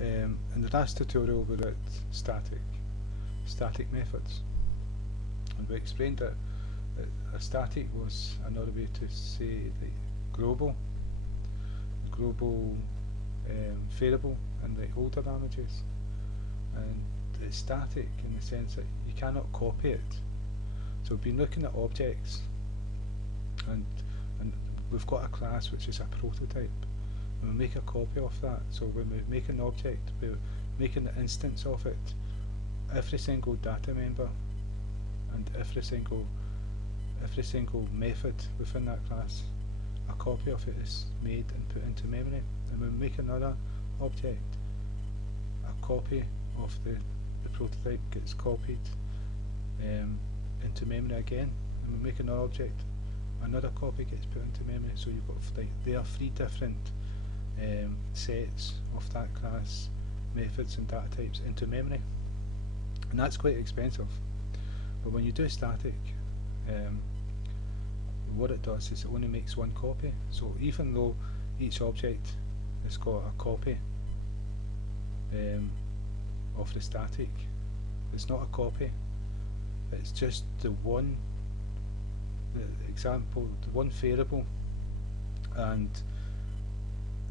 In the last tutorial we looked at static methods, and we explained that a static was another way to say the global variable in the older languages, and it's static in the sense that you cannot copy it. So we've been looking at objects, and we've got a class which is a prototype, and we make a copy of that. So when we make an object, we're making an instance of it. Every single data member and every single method within that class, a copy of it is made and put into memory. And when we make another object, a copy of the prototype gets copied into memory again, and we make another object, another copy gets put into memory. So you've got there are 3 different sets of that class methods and data types into memory, and that's quite expensive. But when you do static, what it does is it only makes one copy. So even though each object has got a copy of the static, it's not a copy, it's just the one variable, and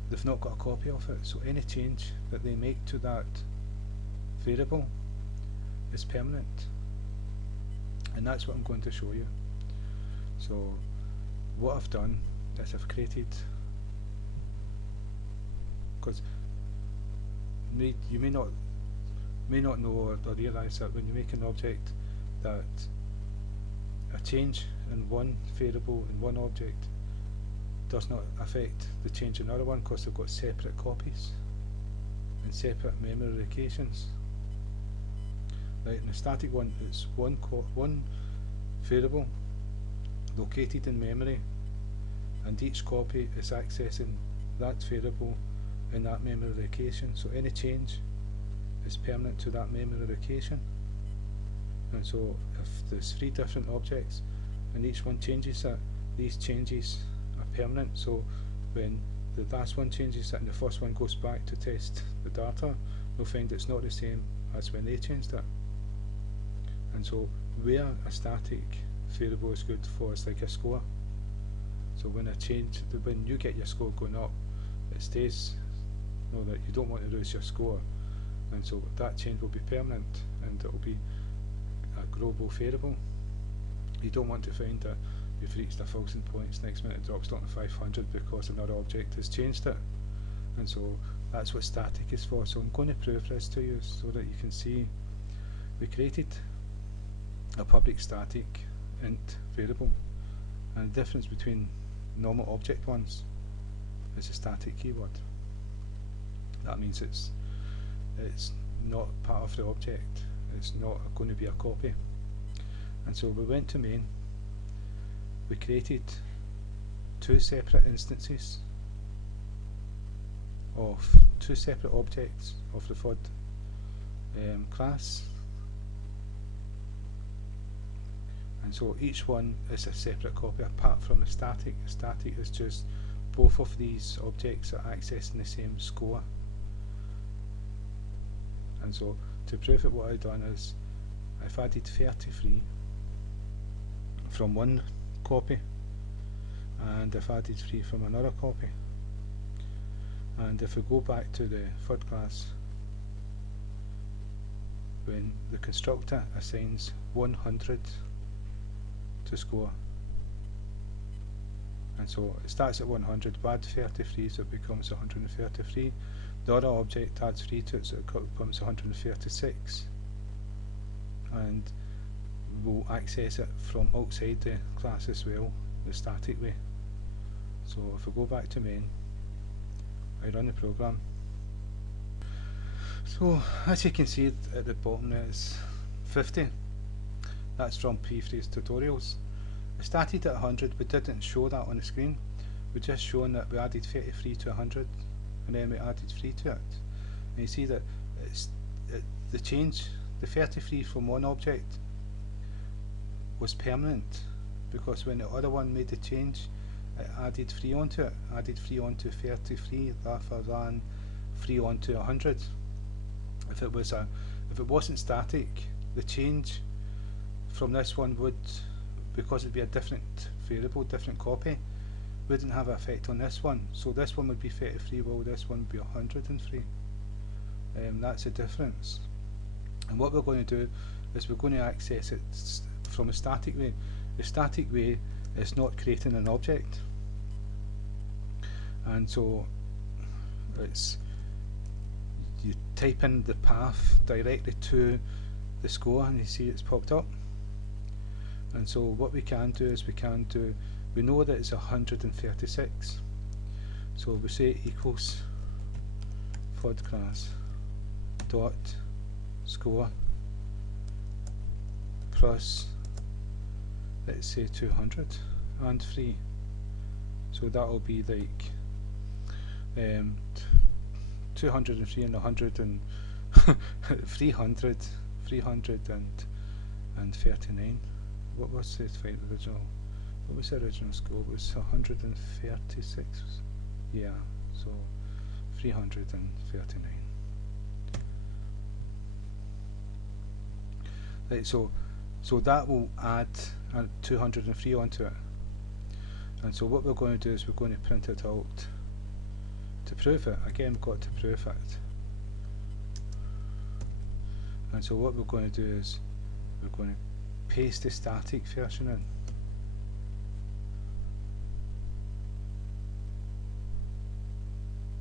they've not got a copy of it. So any change that they make to that variable is permanent, and that's what I'm going to show you. So what I've done is I've created, because you may not know or realise that when you make an object, that a change in one variable in one object does not affect the change in another one, because they've got separate copies and separate memory locations. Right, in the static one, it's one variable located in memory, and each copy is accessing that variable in that memory location. So any change is permanent to that memory location. And so if there's 3 different objects and each one changes that, these changes are permanent. So when the last one changes it and the first one goes back to test the data, they'll find it's not the same as when they changed it. And so where a static variable is good for is like a score. So when you get your score going up, it stays. Know that you don't want to lose your score, and so that change will be permanent, and it will be a global variable. You don't want to find that you've reached 1,000 points, next minute it drops down to 500 because another object has changed it. And so that's what static is for. So I'm going to prove this to you so that you can see we created a public static int variable, and the difference between normal object ones is a static keyword. That means it's not part of the object, it's not going to be a copy. And so we went to main, we created 2 separate instances of 2 separate objects of the third class, and so each one is a separate copy apart from a static. A static is just both of these objects are accessing the same score. And so to prove it, what I've done is I've added 33 from one copy, and I've added 3 from another copy. And if we go back to the third class, when the constructor assigns 100 to score, and so it starts at 100, but add 33 so it becomes 133. The other object adds 3 to it so it becomes 136, and we'll access it from outside the class as well, the static way. So if we go back to main, I run the program. So as you can see at the bottom there is 50. That's from previous tutorials. I started at 100 but didn't show that on the screen. We're just showing that we added 33 to 100 and then we added 3 to it. And you see that the change, the 33 from one object was permanent, because when the other one made the change it added 3 onto it, added 3 onto 33 rather than free onto 100. If it wasn't static, the change from this one would, because it'd be a different variable, different copy, wouldn't have an effect on this one. So this one would be 33, while this one would be 103. That's the difference. And what we're going to do is we're going to access it from a static way. The static way is not creating an object, and so it's, you type in the path directly to the score and you see it's popped up. And so what we can do is we know that it's 136, so we say equals podcast dot score plus, let's say 203. So that will be like 203 and 100 and 339. What was the original? What was the original score? It was 136. Yeah, so 339. Right, so that will add 203 onto it. And so what we're going to do is we're going to print it out to prove it. Again, we've got to prove it. And so what we're going to do is we're going to paste the static version in.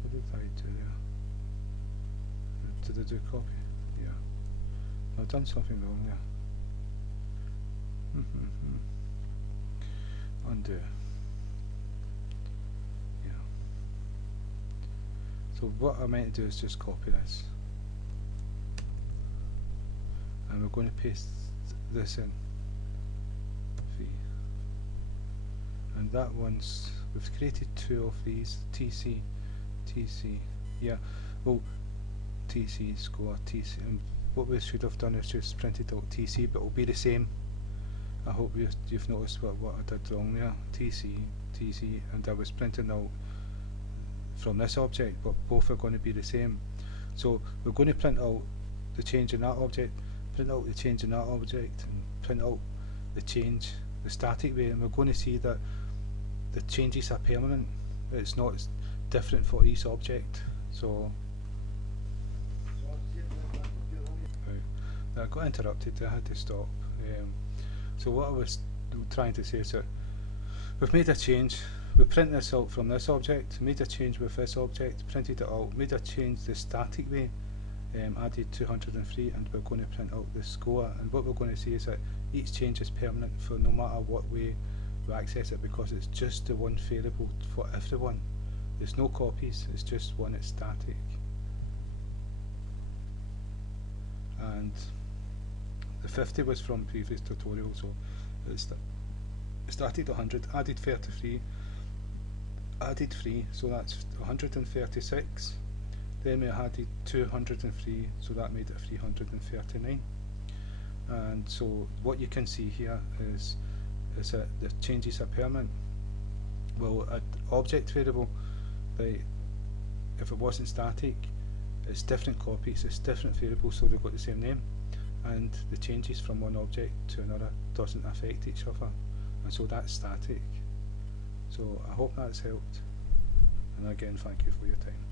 What did I do there? Did I do copy? Yeah. I've done something wrong there. Undo. Yeah. So what I meant to do is just copy this. And we're going to paste this in. And that one's, we've created two of these, TC, yeah, well, TC score, TC, and what we should have done is just printed out TC, but it'll be the same. I hope you've noticed what I did wrong there. TC, and I was printing out from this object, but both are going to be the same. So we're going to print out the change in that object, print out the change in that object, and print out the change the static way, and we're going to see that the changes are permanent. It's not different for each object. So I got interrupted, I had to stop. So what I was trying to say is that we've made a change, we print this out from this object, made a change with this object, printed it out, made a change the static way, added 203, and we're going to print out the score. And what we're going to see is that each change is permanent for no matter what way we access it, because it's just the one variable for everyone. There's no copies, it's just one, it's static. And the 50 was from previous tutorial, so it started 100, added 33, added 3, so that's 136. Then we added 203, so that made it 339. And so what you can see here is that the changes are permanent. Well, an object variable, if it wasn't static, it's different copies, it's different variables, so they've got the same name, and the changes from one object to another doesn't affect each other, and so that's static. So I hope that's helped, and again, thank you for your time.